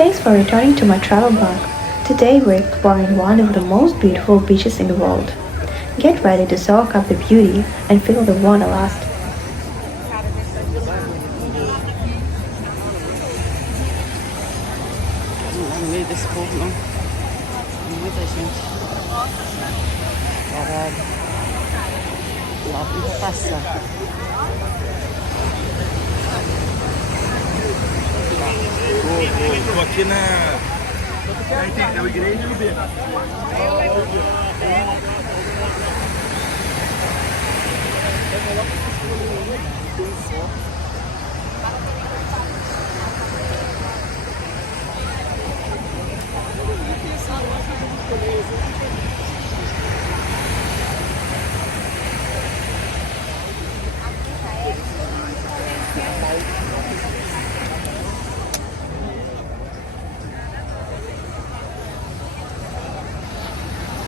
Thanks for returning to my travel blog. Today we're exploring one of the most beautiful beaches in the world. Get ready to soak up the beauty and feel the wanderlust. No meio desse povo, não. Tem muita gente. Caralho. Lá tem que passar. Tô aqui na igreja do B.